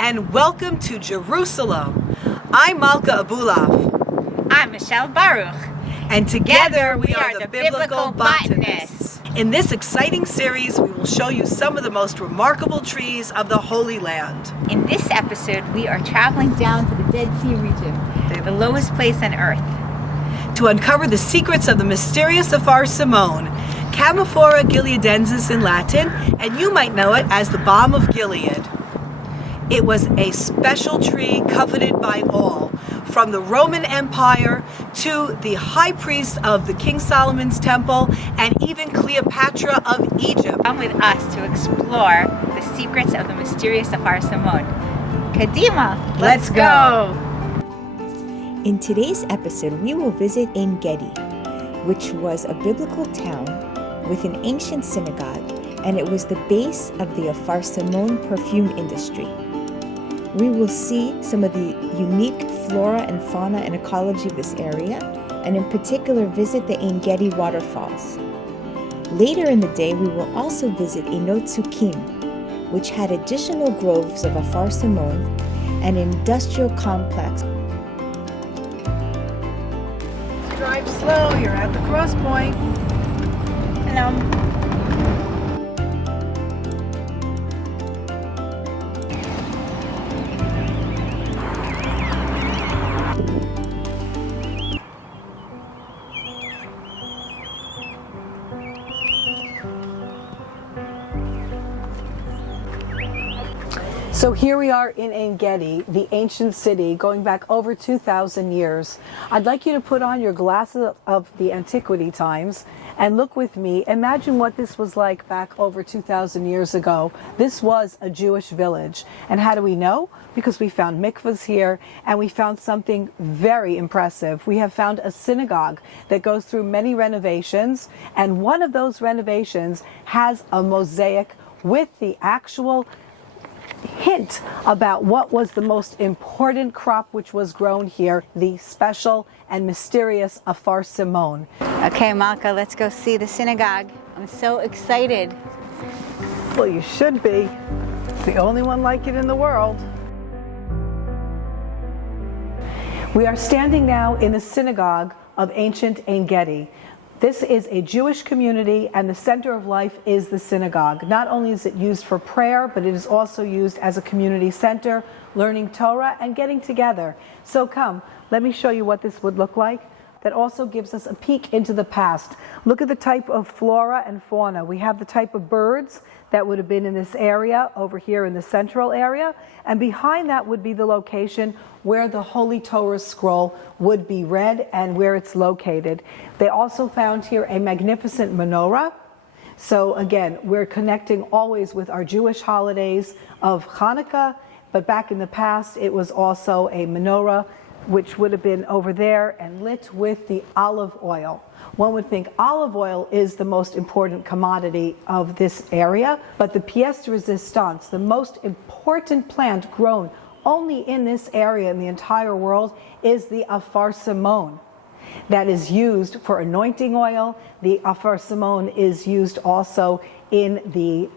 and welcome to Jerusalem. I'm Malka Abulaf. I'm Michelle Baruch. And together we are the Biblical Botanists. In this exciting series, we will show you some of the most remarkable trees of the Holy Land. In this episode, we are traveling down to the Dead Sea region, the lowest place on earth, to uncover the secrets of the mysterious Afarsemon, Camphora gileadensis in Latin, and you might know it as the Balm of Gilead. It was a special tree coveted by all, from the Roman Empire to the high priest of the King Solomon's temple and even Cleopatra of Egypt. Come with us to explore the secrets of the mysterious Afarsemon. Kadima, let's go! In today's episode, we will visit Ein Gedi, which was a biblical town with an ancient synagogue, and it was the base of the Afarsemon perfume industry. We will see some of the unique flora and fauna and ecology of this area, and in particular visit the Ein Gedi waterfalls. Later in the day, we will also visit Einot Tzukim, which had additional groves of Afarsemon, an industrial complex. Drive slow, you're at the cross point. Hello. So here we are in Ein Gedi, the ancient city, going back over 2,000 years. I'd like you to put on your glasses of the antiquity times and look with me. Imagine what this was like back over 2,000 years ago. This was a Jewish village. And how do we know? Because we found mikvahs here, and we found something very impressive. We have found a synagogue that goes through many renovations, and one of those renovations has a mosaic with the actual hint about what was the most important crop which was grown here, the special and mysterious Afarsemon. Okay, Malka, let's go see the synagogue. I'm so excited. Well, you should be. It's the only one like it in the world. We are standing now in the synagogue of ancient Ein Gedi. This is a Jewish community, and the center of life is the synagogue. Not only is it used for prayer, but it is also used as a community center, learning Torah and getting together. So come, let me show you what this would look like. That also gives us a peek into the past. Look at the type of flora and fauna. We have the type of birds that would have been in this area, over here in the central area, and behind that would be the location where the Holy Torah scroll would be read and where it's located. They also found here a magnificent menorah. So again, we're connecting always with our Jewish holidays of Hanukkah, but back in the past it was also a menorah which would have been over there and lit with the olive oil. One would think olive oil is the most important commodity of this area, but the pièce de résistance, the most important plant grown only in this area in the entire world, is the Afarsemon. That is used for anointing oil. The Afarsemon is used also in the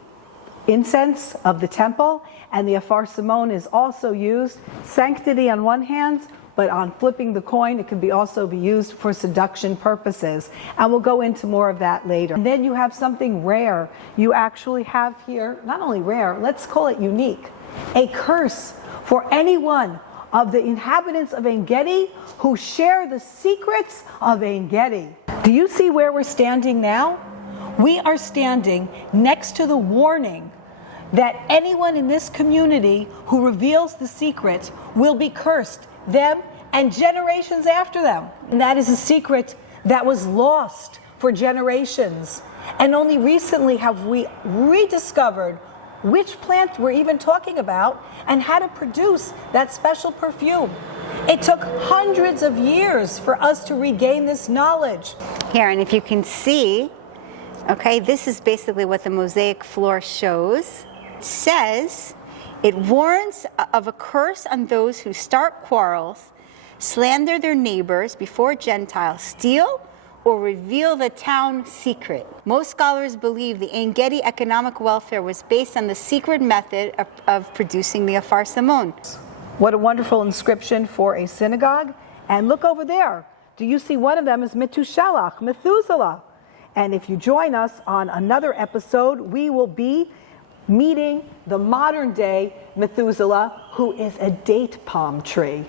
incense of the temple, and the Afarsemon is also used, sanctity on one hand, but on flipping the coin, it can also be used for seduction purposes. And we'll go into more of that later. And then you have something rare. You actually have here, not only rare, let's call it unique, a curse for anyone of the inhabitants of Ein Gedi who share the secrets of Ein Gedi. Do you see where we're standing now? We are standing next to the warning that anyone in this community who reveals the secret will be cursed, them and generations after them. And that is a secret that was lost for generations. And only recently have we rediscovered which plant we're even talking about and how to produce that special perfume. It took hundreds of years for us to regain this knowledge. Here, and if you can see, okay, this is basically what the mosaic floor shows. It says, it warns of a curse on those who start quarrels, slander their neighbors before Gentiles, steal or reveal the town secret. Most scholars believe the Ein Gedi economic welfare was based on the secret method of producing the Afarsemon. What a wonderful inscription for a synagogue. And look over there. Do you see one of them is Methuselah? And if you join us on another episode, we will be meeting the modern day Methuselah, who is a date palm tree.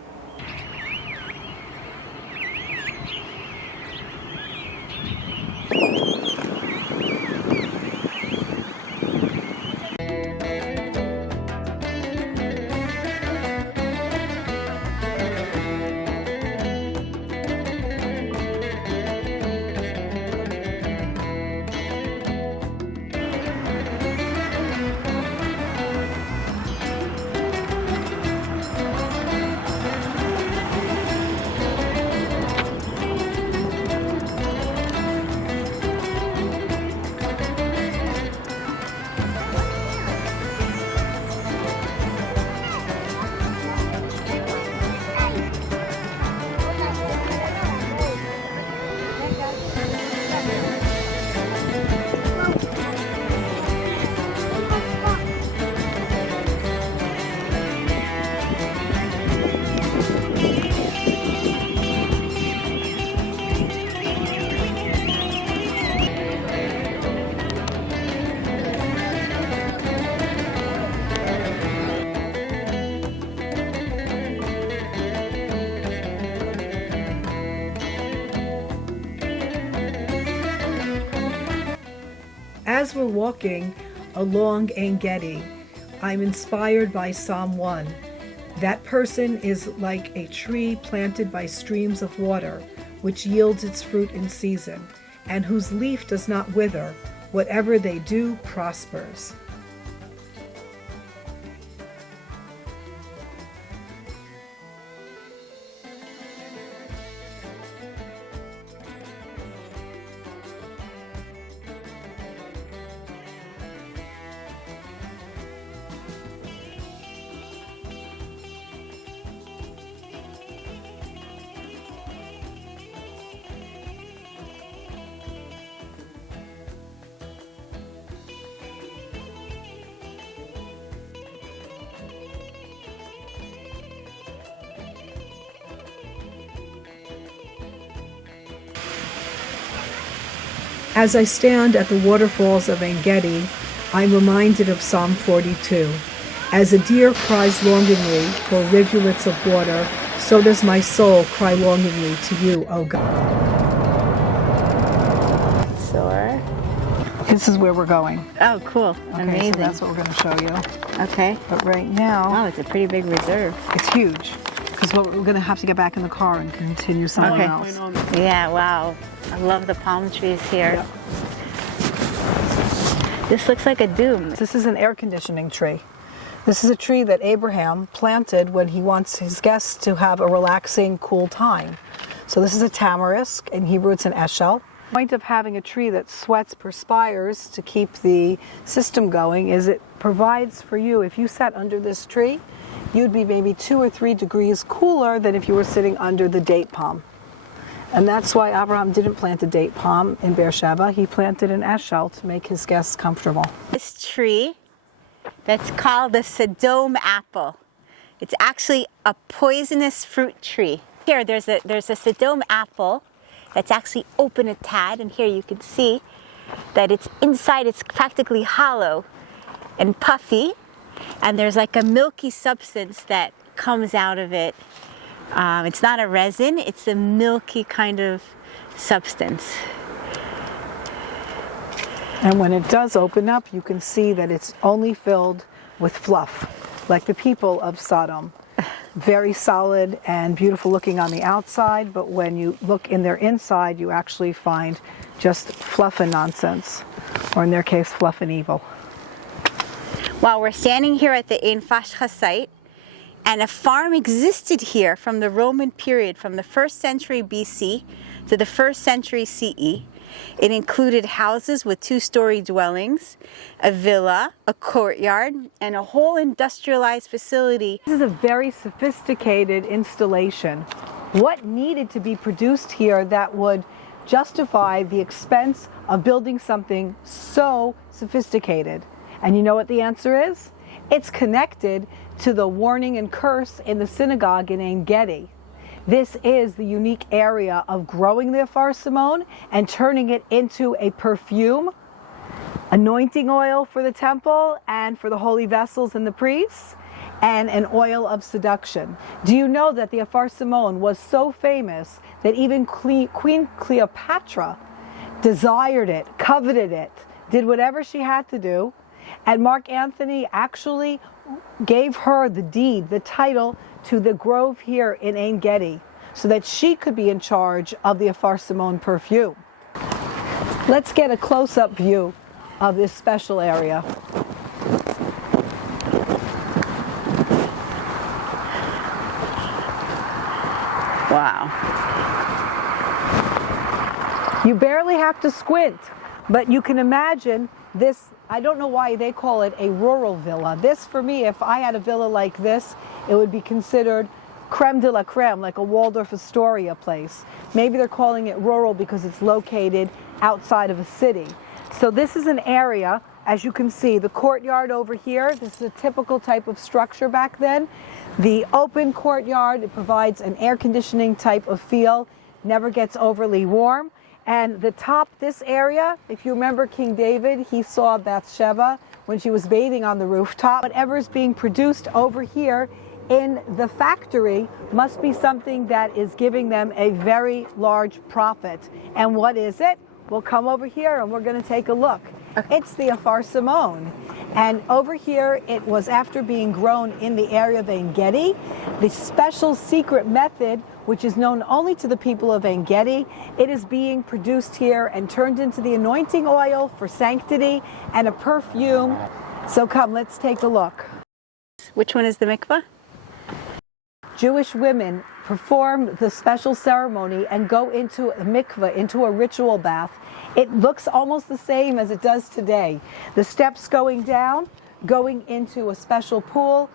As we're walking along Ein Gedi, I'm inspired by Psalm 1. That person is like a tree planted by streams of water, which yields its fruit in season, and whose leaf does not wither. Whatever they do prospers. As I stand at the waterfalls of Ein Gedi, I'm reminded of Psalm 42. As a deer cries longingly for rivulets of water, so does my soul cry longingly to you, O God. Soar. This is where we're going. Oh, cool. Okay, Amazing. so that's what we're going to show you. Okay. But right now, Wow, it's a pretty big reserve. it's huge. Because we're going to have to get back in the car and continue somewhere else. Yeah, wow. I love the palm trees here. Yep. This looks like a dome. This is an air conditioning tree. This is a tree that Abraham planted when he wants his guests to have a relaxing, cool time. So this is a tamarisk. In Hebrew, it's an eshel. The point of having a tree that sweats, perspires to keep the system going is it provides for you, if you sat under this tree, you'd be maybe 2 or 3 degrees cooler than if you were sitting under the date palm. And that's why Abraham didn't plant a date palm in Beersheba. He planted an eshel to make his guests comfortable. This tree that's called the Sodom apple. It's actually a poisonous fruit tree. Here, there's a Sodom apple that's actually open a tad, and here you can see that it's inside, it's practically hollow and puffy, and there's like a milky substance that comes out of it. It's not a resin, it's a milky kind of substance. And when it does open up, you can see that it's only filled with fluff, like the people of Sodom. Very solid and beautiful looking on the outside, but when you look in their inside, you actually find just fluff and nonsense, or in their case, fluff and evil. While we're standing here at the Ein Feshka site, and a farm existed here from the Roman period, from the 1st century BC to the 1st century CE. It included houses with 2-story dwellings, a villa, a courtyard, and a whole industrialized facility. This is a very sophisticated installation. What needed to be produced here that would justify the expense of building something so sophisticated? And you know what the answer is? It's connected to the warning and curse in the synagogue in Ein Gedi. This is the unique area of growing the Afarsemon and turning it into a perfume, anointing oil for the temple and for the holy vessels and the priests, and an oil of seduction. Do you know that the Afarsemon was so famous that even Queen Cleopatra desired it, coveted it, did whatever she had to do, and Mark Antony actually gave her the deed, the title to the grove here in Ein Gedi, so that she could be in charge of the Afarsemon perfume. Let's get a close-up view of this special area. Wow. You barely have to squint, but you can imagine this. I don't know why they call it a rural villa. This, for me, if I had a villa like this, it would be considered creme de la creme, like a Waldorf Astoria place. Maybe they're calling it rural because it's located outside of a city. So this is an area, as you can see, the courtyard over here. This is a typical type of structure back then. The open courtyard, it provides an air conditioning type of feel, never gets overly warm. And the top, this area, if you remember King David, he saw Bathsheba when she was bathing on the rooftop. Whatever is being produced over here in the factory must be something that is giving them a very large profit. And what is it? We'll come over here and we're going to take a look. It's the Afarsemon. And over here, it was after being grown in the area of Ein Gedi, the special secret method, which is known only to the people of Ein Gedi. It is being produced here and turned into the anointing oil for sanctity and a perfume. So come, let's take a look. Which one is the mikvah? Jewish women perform the special ceremony and go into a mikvah, into a ritual bath. It looks almost the same as it does today. The steps going down, going into a special pool,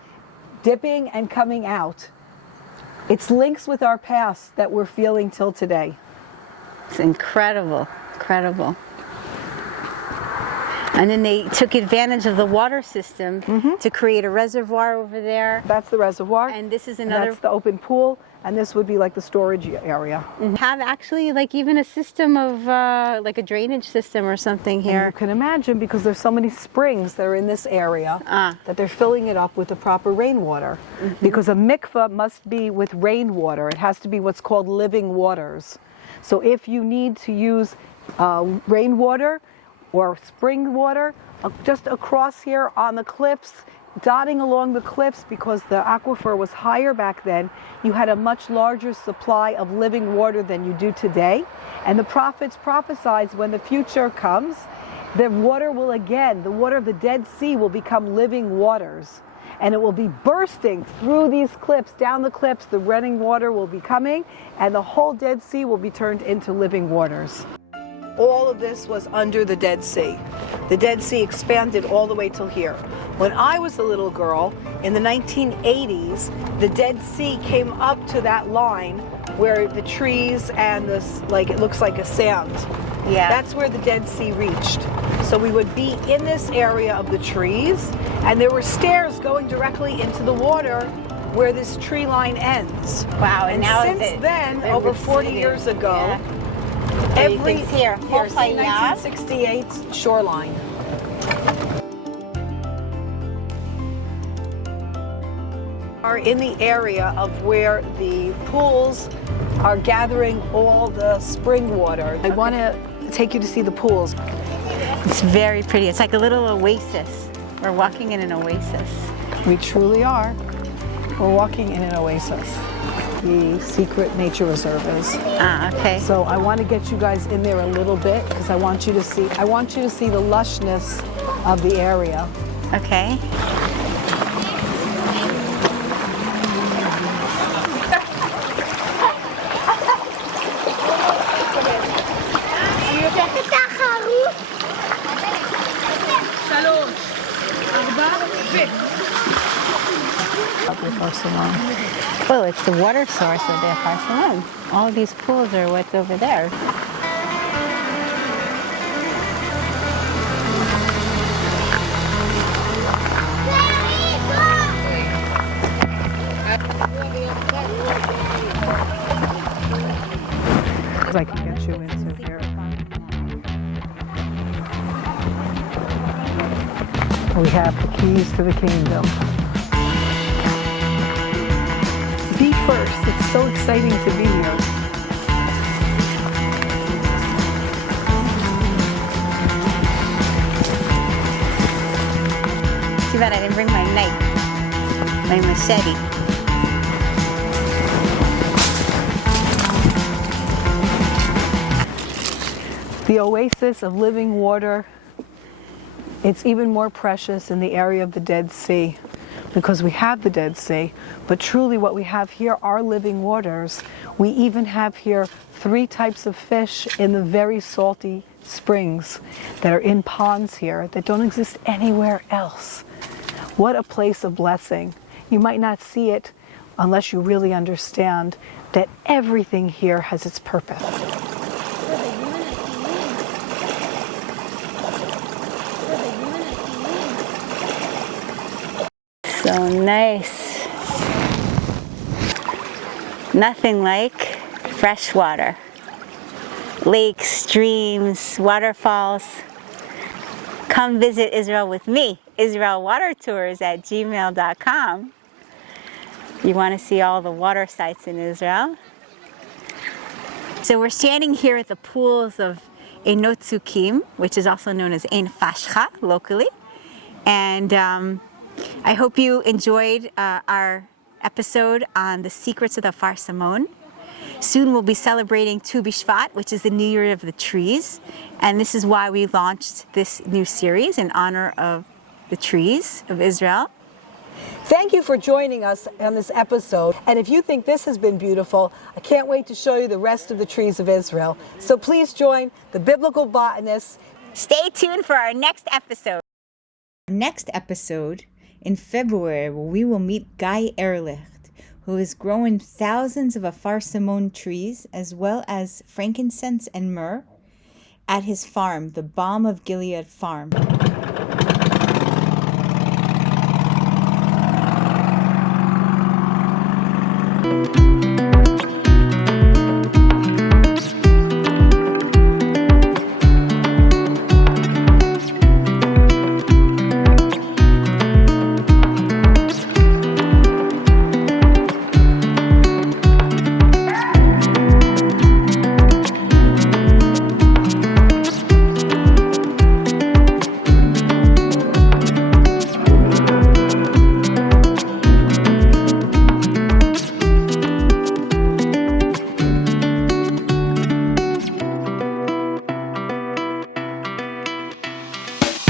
dipping and coming out. It's links with our past that we're feeling till today. It's incredible, incredible. And then they took advantage of the water system to create a reservoir over there. That's the reservoir. And this is And another. that's the open pool. And this would be like the storage area. Have actually like even a system of like a drainage system or something And here. you can imagine, because there's so many springs that are in this area, that they're filling it up with the proper rainwater. Because a mikvah must be with rainwater. It has to be what's called living waters. So if you need to use rainwater or spring water, just across here on the cliffs, dotting along the cliffs, because the aquifer was higher back then, you had a much larger supply of living water than you do today. And the prophets prophesied when the future comes, the water will again, the water of the Dead Sea will become living waters. And it will be bursting through these cliffs, down the cliffs, the running water will be coming, and the whole Dead Sea will be turned into living waters. All of this was under the Dead Sea. The Dead Sea expanded all the way till here. When I was a little girl, in the 1980s, the Dead Sea came up to that line where the trees and this, like, it looks like a sand. Yeah. That's where the Dead Sea reached. So we would be in this area of the trees, and there were stairs going directly into the water where this tree line ends. Wow, And now since then, over 40 years ago, every you can see our here's the 1968 shoreline. Are in the area of where the pools are gathering all the spring water. I want to take you to see the pools. It's very pretty. It's like a little oasis. We're walking in an oasis. We truly are. We're walking in an oasis. The secret nature reserve is. Okay. So I want to get you guys in there a little bit because I want you to see the lushness of the area. Okay. Afarsemon. Well, it's the water source of the Afarsemon. All of these pools are what's over there. We have the keys to the kingdom. Be first. It's so exciting to be here. Too bad I didn't bring my knife, my machete. The oasis of living water, it's even more precious in the area of the Dead Sea, because we have the Dead Sea, but truly what we have here are living waters. We even have here 3 types of fish in the very salty springs that are in ponds here that don't exist anywhere else. What a place of blessing. You might not see it unless you really understand that everything here has its purpose. So nice. Nothing like fresh water. Lakes, streams, waterfalls. Come visit Israel with me. IsraelWaterTours@gmail.com. You want to see all the water sites in Israel. So we're standing here at the pools of Einot Tzukim, which is also known as Ein Feshka locally. And I hope you enjoyed our episode on the secrets of the Afarsemon. Soon we'll be celebrating Tu B'Shvat, which is the New Year of the trees. And this is why we launched this new series in honor of the trees of Israel. Thank you for joining us on this episode. And if you think this has been beautiful, I can't wait to show you the rest of the trees of Israel. So please join the Biblical Botanists. Stay tuned for our next episode. Next episode, in February, we will meet Guy Ehrlich, who is growing thousands of Afarsemon trees as well as frankincense and myrrh at his farm, the Balm of Gilead farm.